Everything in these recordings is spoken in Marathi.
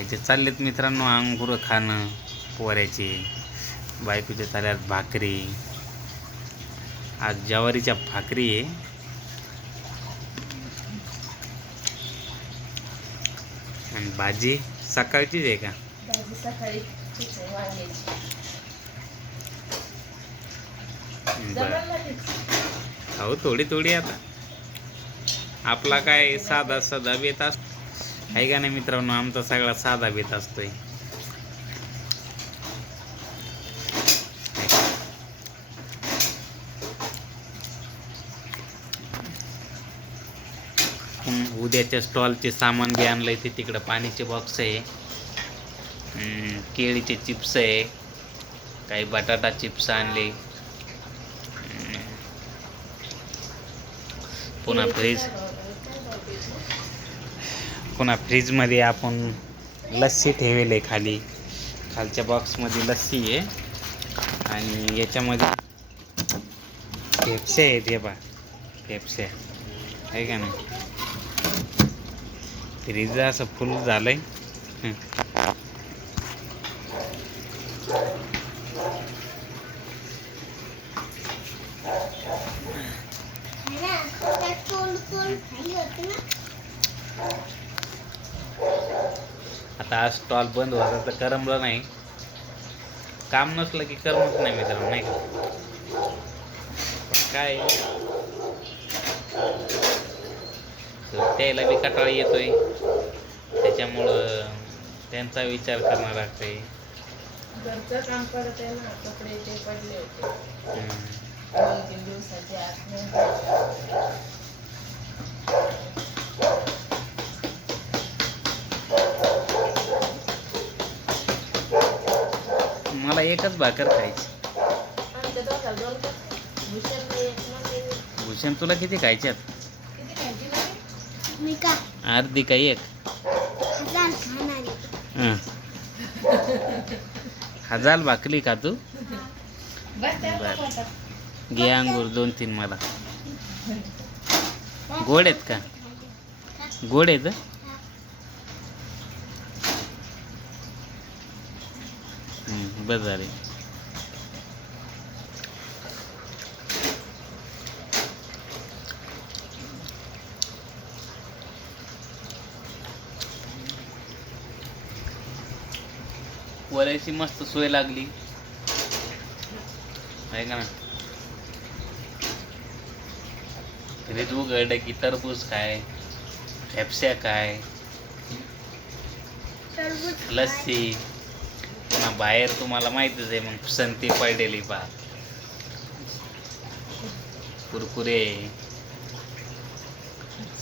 त्याचे चाललेत मित्रांनो अंगुरं खाणं पोऱ्याचे. बायकोचे चालल्यात भाकरी. आज ज्वारीच्या भाकरी आहे आणि भाजी सकाळचीच आहे का? भाजी सकाळी वांग्याची. बरं हो थोडी थोडी आता आपला काय साधा साधा बेत असतो आहे का नाही मित्रांनो. आमचा सगळा साधा बेत असतोय. उद्याच्या स्टॉलचे सामान बी आणलंय ते तिकडं. पाणीचे बॉक्स आहे, केळीचे चिप्स आहे, काही बटाटा चिप्स आणले, पुन्हा फ्रीजमध्ये आपण लस्सी ठेवले खाली. खालच्या बॉक्समध्ये लस्सी आहे आणि याच्यामध्ये पेप्स्या आहेत. हे बा पेप्स्या आहे का नाही. फ्रीज असं फुल झालंय. आता आज स्टॉल बंद होता तर करमलं नाही. काम नसलं की करमत नाही मित्रांनो नाही का. काय त्याला बी कटाळा येतोय त्याच्यामुळं त्यांचा विचार करणं लागतंय. घरचं काम करत आहे ना. कपडे ते पडले होते 2-3 दिवसाचे आत. मला एकच भाकर खायची. आमच्या दोघाला दोन भूषण तुला किती खायच्यात? किती खायची नाही मी का अर्धी काही एक 1000 खाणार. 1000 भाकरी का तू? बर घे अंगूर 2-3 मला. गोड आहेत का? गोड आहेत. बस झाले. वऱ्याची मस्त सोय लागली आहे का ना. फ्रीज उघडलं की टरबूज काय, पेप्स्या काय, लस्सी. पुन्हा बाहेर तुम्हाला माहितीच आहे मग संती पडलेली पा कुरकुरे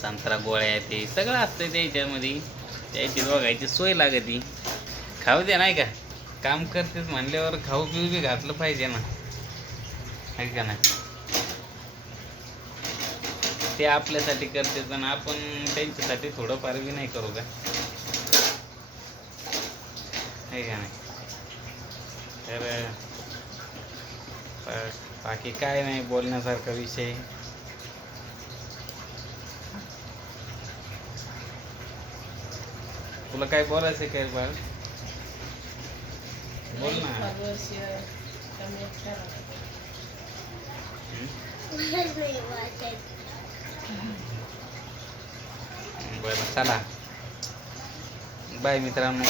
संत्रा गोळ्या ते सगळं असतं त्याच्यामध्ये. त्याची बघायची सोय लागती. खाऊ दे नाही का. काम करतेच म्हणल्यावर खाऊ पिऊ बी घातलं पाहिजे ना आहे का नाही. ते आपल्यासाठी करते पण आपण त्यांच्यासाठी थोडंफार बी नाही करू का आहे का नाही. तर बाकी काय नाही बोलण्यासारखा विषय. तुला काय बोलायचं काय बाळ? बोल ना. बरं चला बाय मित्रांनो.